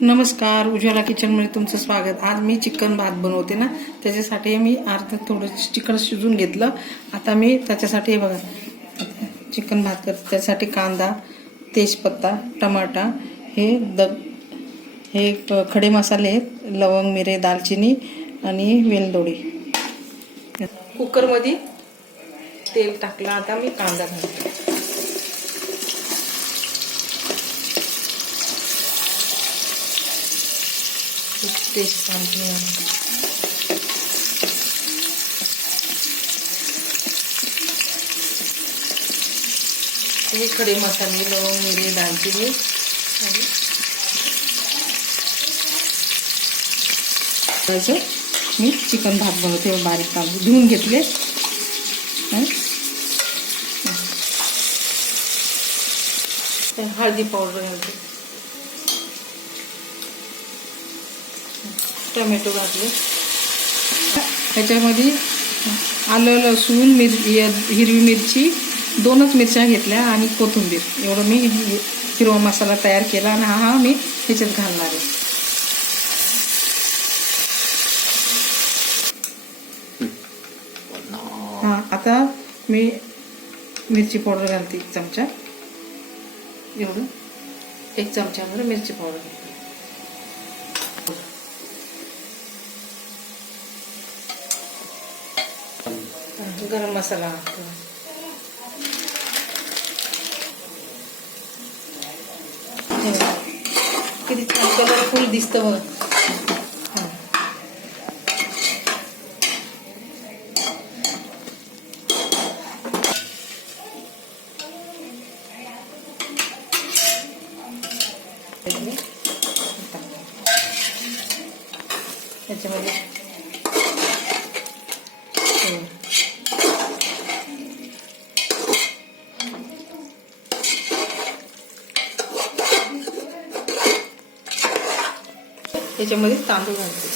नमस्कार, उज्ज्वला किचनमध्ये तुमचं स्वागत। आज मी चिकन भात बनवते ना, त्याच्यासाठी मी थोडं चिकन शिजून घेतलं। आता मी त्याच्यासाठी बघा चिकन भात करते। त्यासाठी कांदा, तेजपत्ता, टमाटा, हे खडे मसाले आहेत, लवंग, मिरे, दालचिनी आणि वेलदोडी। कुकरमध्ये तेल टाकलं। आता मी कांदा घालते। टेस्ट हे खडे मसाले, लवंग, मिरे, दालचिनी आणि मी चिकन भात बनवते। बारीक कांदे धुवून घेतले। हळदी पावडर घालते, टोमॅटो घातले, त्याच्यामध्ये आलं, लसूण, हिरवी मिरची, 2च मिरच्या घेतल्या आणि कोथिंबीर, एवढं मी हिरवा मसाला तयार केला आणि हा मी ह्याच्यात घालणार आहे। आता मी मिरची पावडर घालते, 1 चमचा, एवढं 1 चमचाभर मिरची पावडर घालते। गरम मसाला किती छान कलरफुल दिसतं बघ। त्याच्यामध्ये त्याच्यामध्ये तांदूळ घालते।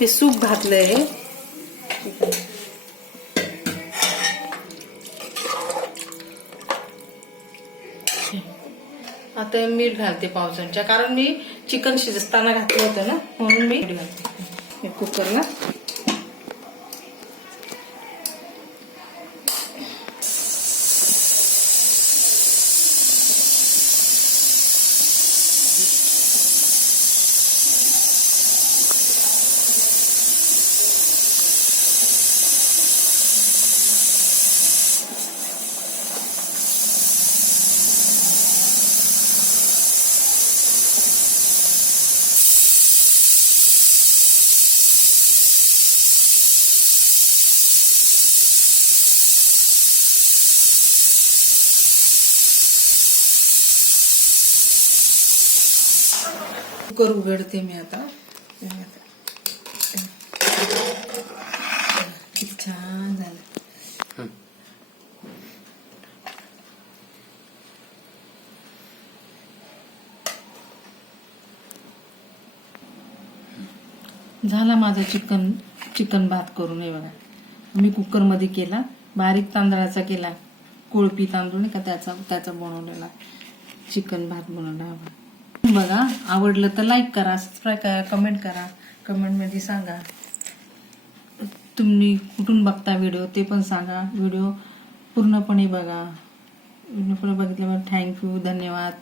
हे सूप घातलंय। आता मीठ घालते 1/2 चमचा, कारण मी चिकन शिजताना घातलं होतं ना, म्हणून मी घालते। कुकरला कुकर उघडते मी आता। किती छान झालं। झाला माझा चिकन भात करून। हे बघा, मी कुकरमध्ये केला, बारीक तांदळाचा केला, कोळपी तांदूळ नाही का, त्याचा बनवलेला चिकन भात बनवला बघा। आवडलं तर लाईक करा, सबस्क्राईब करा, कमेंट करा, कमेंटमध्ये सांगा तुम्ही कुठून बघता व्हिडिओ, ते पण सांगा। व्हिडिओ पूर्णपणे बघा। पूर्णपणे बघितल्यावर थँक्यू, धन्यवाद।